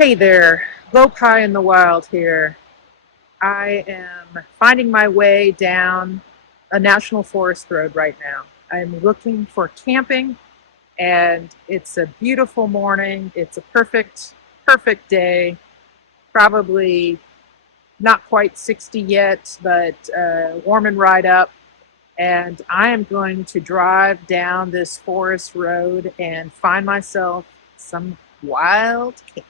Hey there, Lopi in the wild here. I am finding my way down a national forest road right now. I'm looking for camping, and it's a beautiful morning. It's a perfect day. Probably not quite 60 yet, but warming right up. And I am going to drive down this forest road and find myself some wild camping.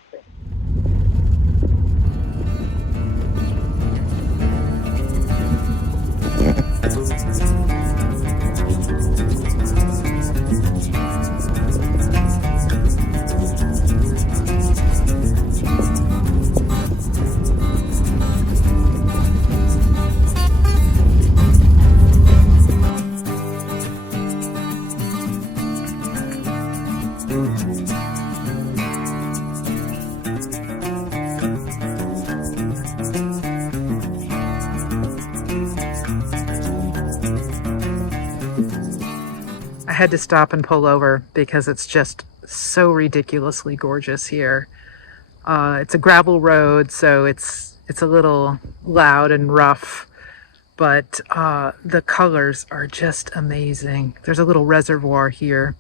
I had to stop and pull over because it's just so ridiculously gorgeous here. It's a gravel road, so it's a little loud and rough, but the colors are just amazing. There's a little reservoir here.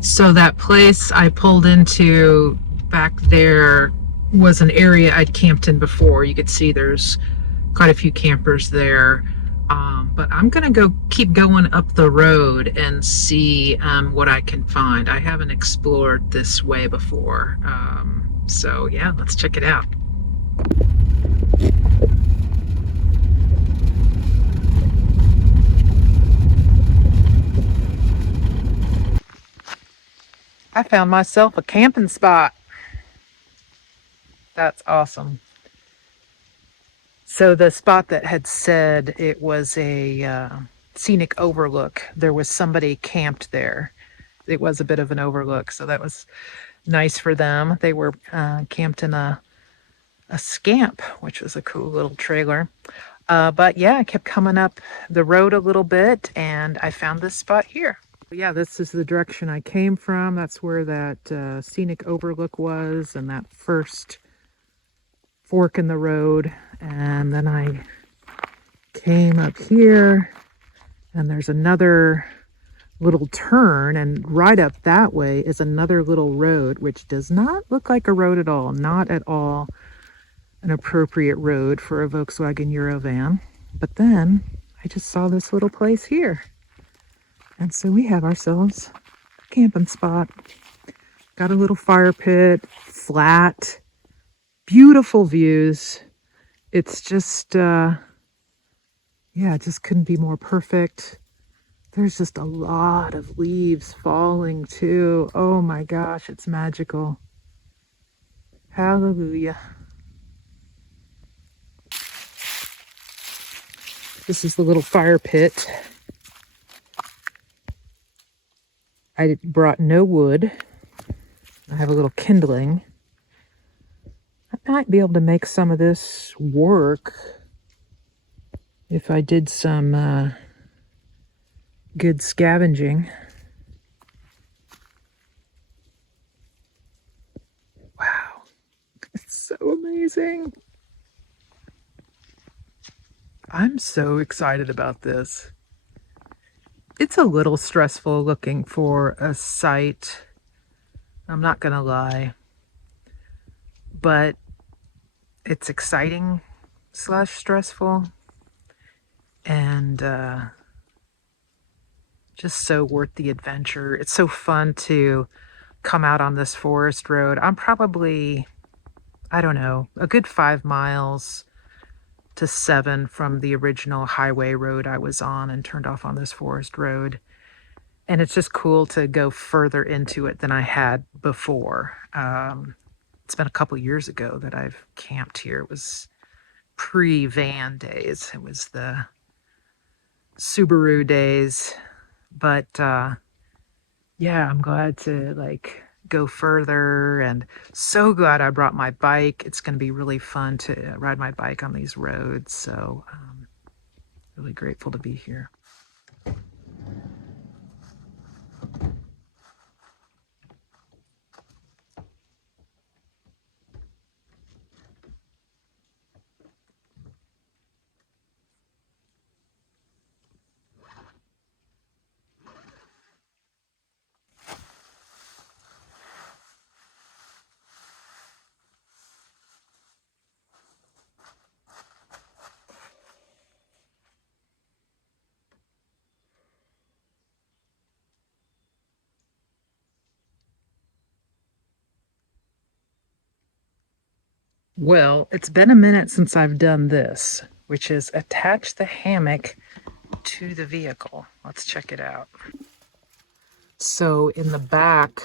So that place I pulled into back there was an area I'd camped in before. You could see there's quite a few campers there. But I'm gonna keep going up the road and see what I can find. I haven't explored this way before. So yeah, let's check it out. I found myself a camping spot. That's awesome. So the spot that had said it was a scenic overlook, there was somebody camped there. It was a bit of an overlook, so that was nice for them. They were camped in a scamp, which was a cool little trailer. But yeah, I kept coming up the road a little bit, and I found this spot here. Yeah, this is the direction I came from. That's where that scenic overlook was, and that first fork in the road. And then I came up here, and there's another little turn, and right up that way is another little road, which does not look like a road at all. Not at all an appropriate road for a Volkswagen Eurovan. But then I just saw this little place here. And so we have ourselves a camping spot. Got a little fire pit, flat, beautiful views. It's just, yeah, it just couldn't be more perfect. There's just a lot of leaves falling too. Oh my gosh, it's magical. Hallelujah. This is the little fire pit. I brought no wood. I have a little kindling. I might be able to make some of this work if I did some good scavenging. Wow, it's so amazing. I'm so excited about this. It's a little stressful looking for a site, I'm not gonna lie. but it's exciting slash stressful, and just so worth the adventure. It's so fun to come out on this forest road. I'm probably, I don't know, a good 5 miles to 7 from the original highway road I was on and turned off on this forest road. And it's just cool to go further into it than I had before. It's been a couple years ago that I've camped here. It was pre-van days. It was the Subaru days. But yeah, I'm glad to like go further, and so glad I brought my bike. It's going to be really fun to ride my bike on these roads. So really grateful to be here. Well, it's been a minute since I've done this, which is attach the hammock to the vehicle. Let's check it out. So in the back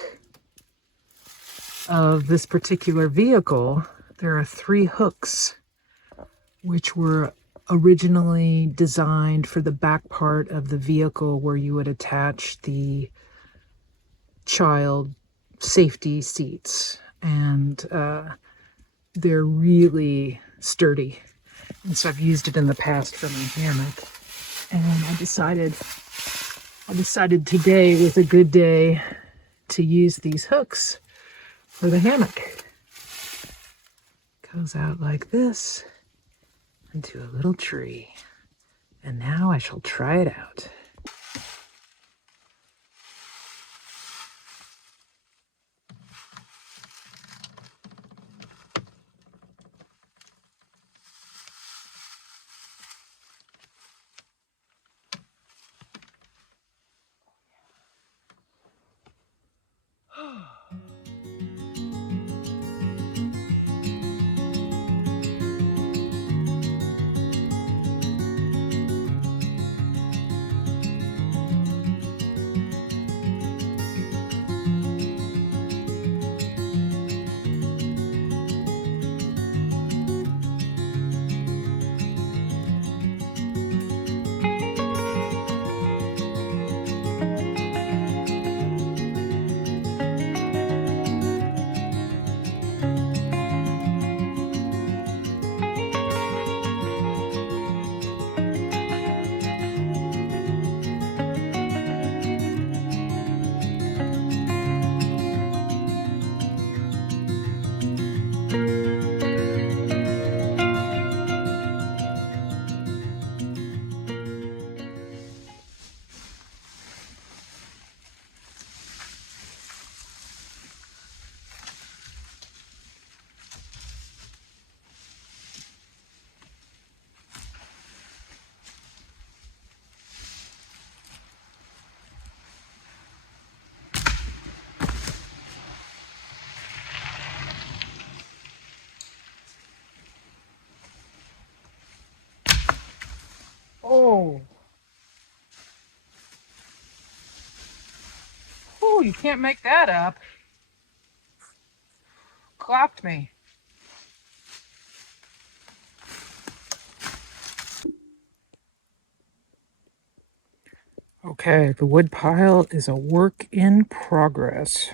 of this particular vehicle, there are 3 hooks, which were originally designed for the back part of the vehicle where you would attach the child safety seats. And they're really sturdy. And so I've used it in the past for my hammock. And I decided today was a good day to use these hooks for the hammock. Goes out like this into a little tree. And now I shall try it out. Oh. Oh, you can't make that up. Clapped me. Okay, the wood pile is a work in progress.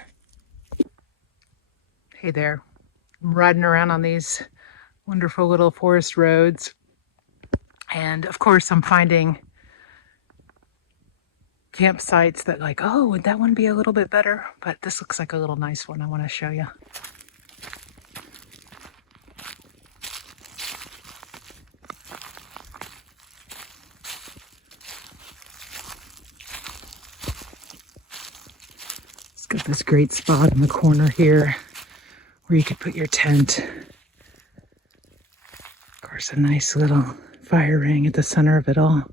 Hey there. I'm riding around on these wonderful little forest roads. And of course, I'm finding campsites that like, oh, would that one be a little bit better? But this looks like a little nice one I want to show you. It's got this great spot in the corner here where you could put your tent. Of course, a nice little fire ring at the center of it all.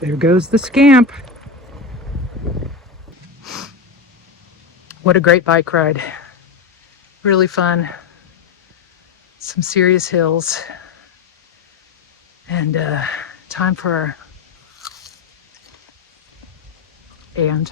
There goes the scamp. What a great bike ride. Really fun. Some serious hills. And time for and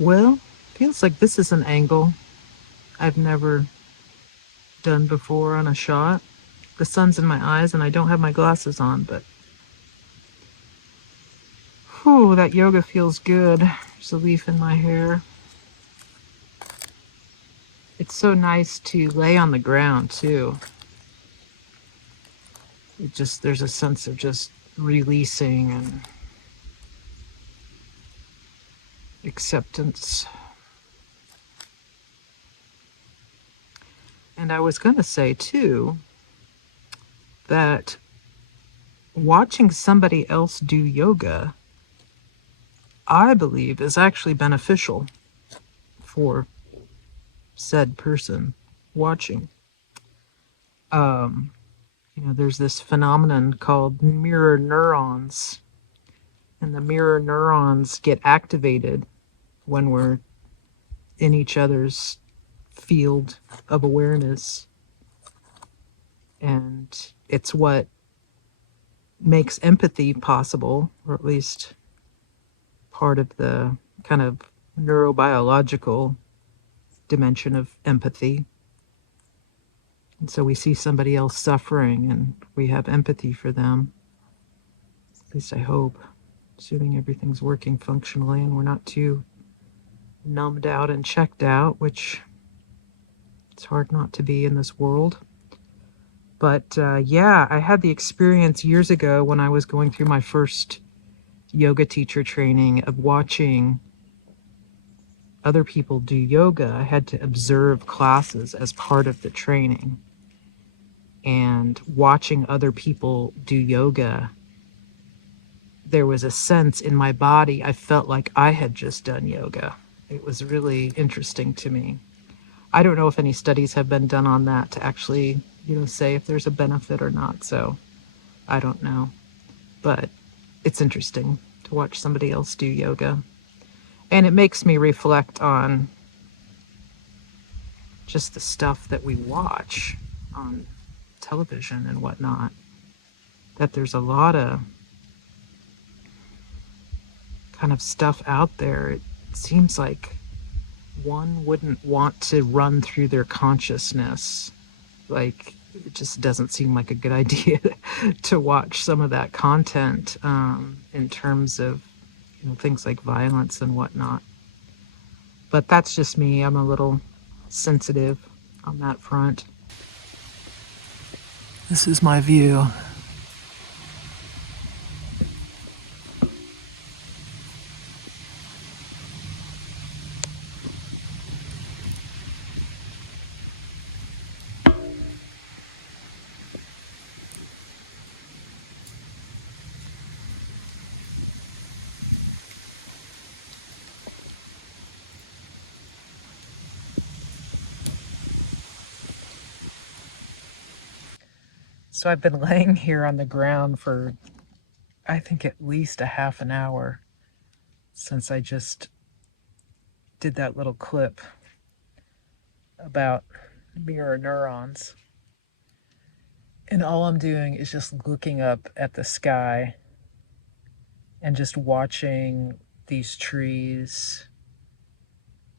well, feels like this is an angle I've never done before on a shot. The sun's in my eyes and I don't have my glasses on, but whew, that yoga feels good. There's a leaf in my hair. It's so nice to lay on the ground too. There's a sense of just releasing and acceptance. And I was going to say too that watching somebody else do yoga, I believe, is actually beneficial for said person watching. There's this phenomenon called mirror neurons, and the mirror neurons get activated when we're in each other's field of awareness. And it's what makes empathy possible, or at least part of the kind of neurobiological dimension of empathy. And so we see somebody else suffering and we have empathy for them. At least I hope, assuming everything's working functionally and we're not too numbed out and checked out, which it's hard not to be in this world. But yeah, I had the experience years ago when I was going through my first yoga teacher training of watching other people do yoga. I had to observe classes as part of the training. And watching other people do yoga, there was a sense in my body, I felt like I had just done yoga. It was really interesting to me. I don't know if any studies have been done on that to actually, say if there's a benefit or not. So I don't know. But it's interesting to watch somebody else do yoga. And it makes me reflect on just the stuff that we watch on television and whatnot. That there's a lot of kind of stuff out there. It seems like one wouldn't want to run through their consciousness. Like, it just doesn't seem like a good idea to watch some of that content in terms of things like violence and whatnot. But that's just me. I'm a little sensitive on that front. This is my view. So I've been laying here on the ground for, I think, at least a half an hour since I just did that little clip about mirror neurons. And all I'm doing is just looking up at the sky and just watching these trees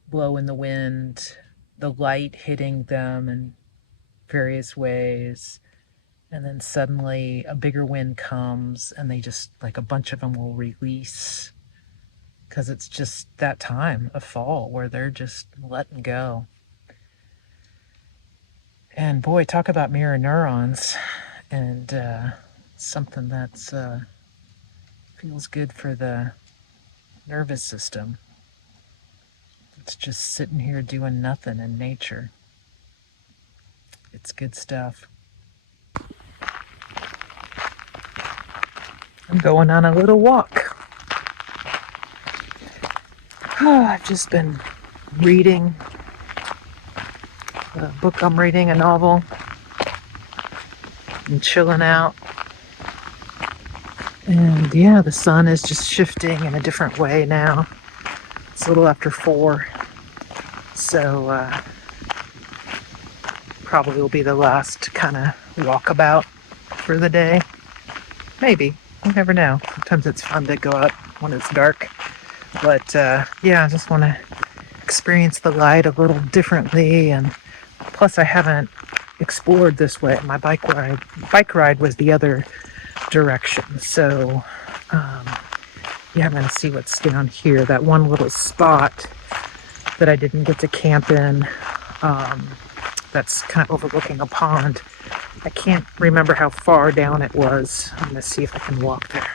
blow in the wind, the light hitting them in various ways. And then suddenly a bigger wind comes and they just, like, a bunch of them will release because it's just that time of fall where they're just letting go. And boy, talk about mirror neurons and something that's feels good for the nervous system. It's just sitting here doing nothing in nature. It's good stuff. I'm going on a little walk. I've just been reading a book. I'm reading a novel and chilling out. And yeah, the sun is just shifting in a different way now. It's a little after 4. So probably will be the last kind of walkabout for the day. Maybe. You never know. Sometimes it's fun to go out when it's dark. But yeah, I just want to experience the light a little differently. And plus I haven't explored this way. My bike ride was the other direction. So yeah, I'm going to see what's down here. That one little spot that I didn't get to camp in, that's kind of overlooking a pond. I can't remember how far down it was. I'm going to see if I can walk there.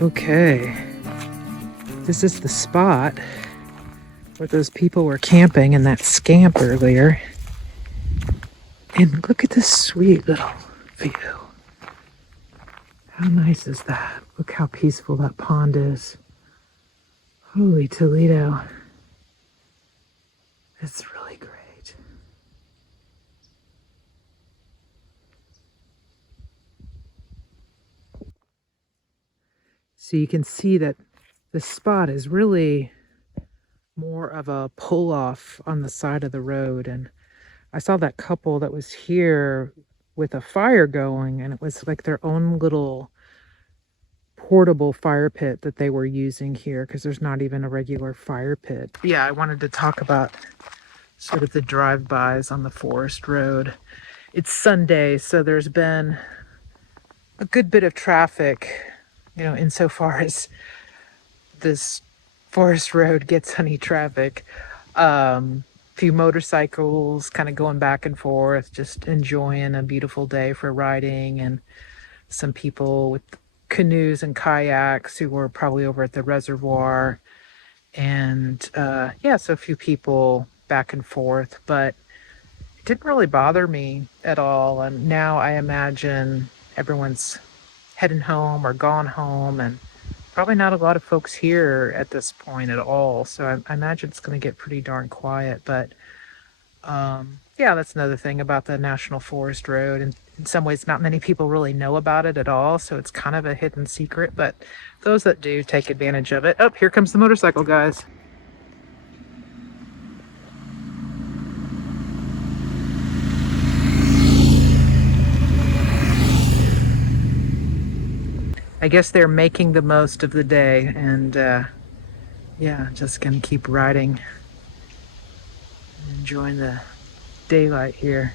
Okay, this is the spot where those people were camping in that scamp earlier. And look at this sweet little view. How nice is that? Look how peaceful that pond is. Holy Toledo. It's really great. So you can see that this spot is really more of a pull off on the side of the road. And I saw that couple that was here with a fire going, and it was like their own little portable fire pit that they were using here because there's not even a regular fire pit. Yeah, I wanted to talk about sort of the drive-bys on the forest road. It's Sunday, so there's been a good bit of traffic, insofar as this forest road gets any traffic. Few motorcycles kind of going back and forth, just enjoying a beautiful day for riding, and some people with canoes and kayaks who were probably over at the reservoir. And yeah, so a few people back and forth, but it didn't really bother me at all. And now I imagine everyone's heading home or gone home, and probably not a lot of folks here at this point at all. So I imagine it's going to get pretty darn quiet. But yeah, that's another thing about the National Forest Road. And in some ways, not many people really know about it at all. So it's kind of a hidden secret. But those that do take advantage of it. Oh, here comes the motorcycle guys. I guess they're making the most of the day, and yeah, just gonna keep riding, enjoying the daylight here.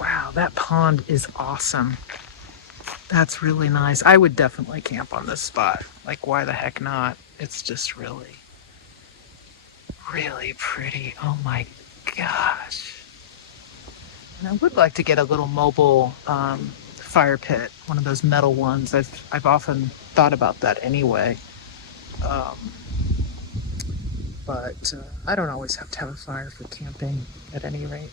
Wow, that pond is awesome. That's really nice. I would definitely camp on this spot. Like, why the heck not? It's just really, really pretty. Oh my gosh. And I would like to get a little mobile fire pit, one of those metal ones. I've often thought about that anyway. Um, but I don't always have to have a fire for camping at any rate.